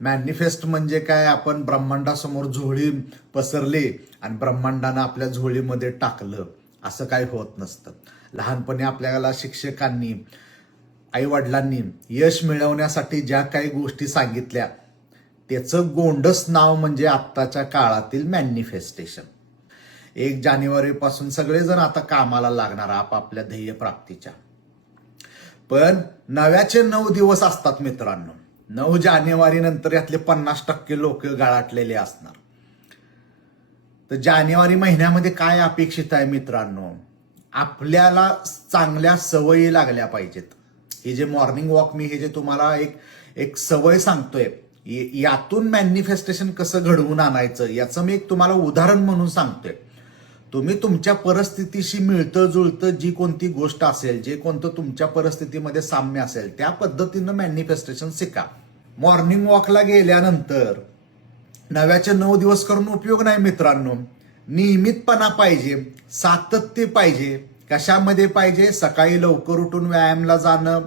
Manifest म्हणजे काय, आपण ब्रह्मांडासमोर झोळी पसरली आणि ब्रह्मांडानं आपल्या झोळीमध्ये टाकलं, असं काही होत नसतं. लहानपणी आपल्याला शिक्षकांनी, आईवडिलांनी यश मिळवण्यासाठी ज्या काही गोष्टी सांगितल्या, त्याचं गोंडस नाव म्हणजे आत्ताच्या काळातील मॅनिफेस्टेशन. 1 जानेवारीपासून सगळेजण आता कामाला लागणार आपापल्या ध्येय प्राप्तीच्या. पण 9 दिवस असतात मित्रांनो. 9 जानेवारी नंतर यातले 50% लोक गाळाटलेले असणार. तर जानेवारी महिन्यामध्ये काय अपेक्षित आहे मित्रांनो? आपल्याला चांगल्या सवयी लागल्या पाहिजेत. हे जे मॉर्निंग वॉक मी हे जे तुम्हाला एक सवय सांगतोय, यातून मॅनिफेस्टेशन कसं घडवून आणायचं याचं मी एक तुम्हाला उदाहरण म्हणून सांगतोय. तुम्ही तुमच्या परिस्थितीशी मिळतं जुळतं जी कोणती गोष्ट असेल, जे कोणतं तुमच्या परिस्थितीमध्ये साम्य असेल, त्या पद्धतीनं मॅनिफेस्टेशन शिका. मॉर्निंग वॉकला गेल्यानंतर 9 दिवस करून उपयोग नाही मित्रांनो. नियमितपणा पाहिजे, सातत्य पाहिजे. कशामध्ये पाहिजे? सकाळी लवकर उठून व्यायामला जाणं,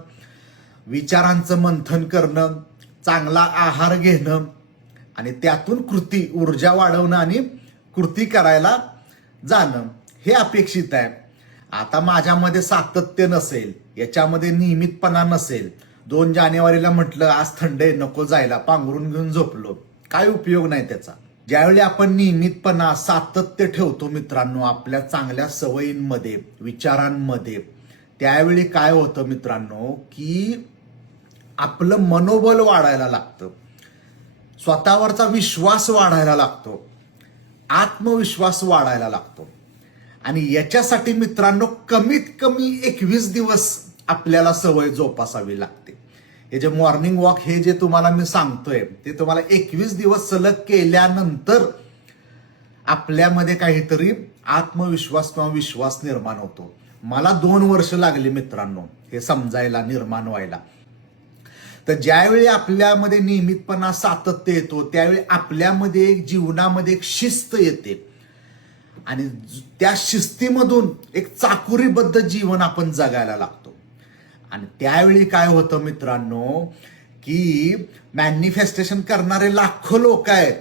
विचारांचं मंथन करणं, चांगला आहार घेणं आणि त्यातून ऊर्जा वाढवणं आणि कृती करायला जाणं हे अपेक्षित आहे. आता माझ्यामध्ये सातत्य नसेल, याच्यामध्ये नियमितपणा नसेल, 2 जानेवारीला म्हटलं आज थंड आहे नको जायला, पांघरून घेऊन झोपलो, काय उपयोग नाही त्याचा. ज्यावेळी आपण नियमितपणा सातत्य ठेवतो मित्रांनो आपल्या चांगल्या सवयींमध्ये, विचारांमध्ये, त्यावेळी काय होतं मित्रांनो की आपलं मनोबल वाढायला लागतं, स्वतःवरचा विश्वास वाढायला लागतो, आत्मविश्वास वाढायला लागतो. आणि याच्यासाठी मित्रांनो कमीत कमी 21 दिवस आपल्याला सवय जोपासावी लागते. हे जे मॉर्निंग वॉक हे जे तुम्हाला मी सांगतोय ते तुम्हाला 21 दिवस सलग केल्यानंतर आपल्यामध्ये काहीतरी आत्मविश्वास किंवा विश्वास निर्माण होतो. मला 2 वर्ष लागली मित्रांनो हे समजायला, निर्माण व्हायला. तर ज्यावेळी आपल्यामध्ये नियमितपणा सातत्य येतो त्यावेळी आपल्यामध्ये जीवनामध्ये एक शिस्त येते आणि त्या शिस्तीमधून एक चाकुरीबद्ध जीवन आपण जगायला लागतो. आणि त्यावेळी काय होतं मित्रांनो की मॅनिफेस्टेशन करणारे लाखो लोक आहेत,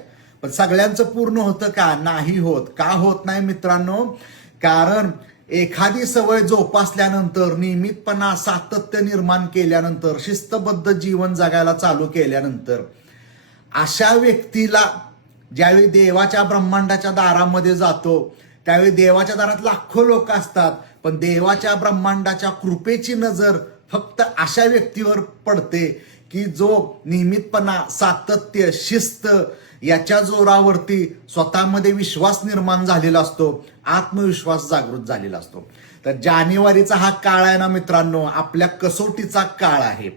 पण सगळ्यांचं पूर्ण होतं का? नाही होत. का होत नाही मित्रांनो? कारण एखादी सवय जोपासल्यानंतर, नियमितपणा सातत्य निर्माण केल्यानंतर, शिस्तबद्ध जीवन जगायला चालू केल्यानंतर अशा व्यक्तीला ज्यावेळी देवाच्या ब्रह्मांडाच्या दारामध्ये जातो त्यावेळी देवाच्या दारात लाखो लोक असतात, पण देवाच्या ब्रह्मांडाच्या कृपेची नजर फक्त अशा व्यक्तीवर पडते की जो नियमितपणा, सातत्य, शिस्त याच्या जोरावरती स्वतःमध्ये विश्वास निर्माण झालेला असतो, आत्मविश्वास जागृत झालेला असतो. तर जानेवारीचा हा काळ आहे ना मित्रांनो, आपल्या कसोटीचा काळ आहे.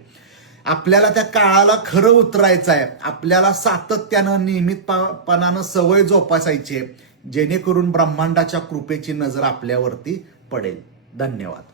आपल्याला त्या काळाला खरं उतरायचं आहे. आपल्याला सातत्यानं, नियमितपणानं सवय जोपासायची आहे, जेणेकरून ब्रह्मांडाच्या कृपेची नजर आपल्यावरती पडेल. धन्यवाद.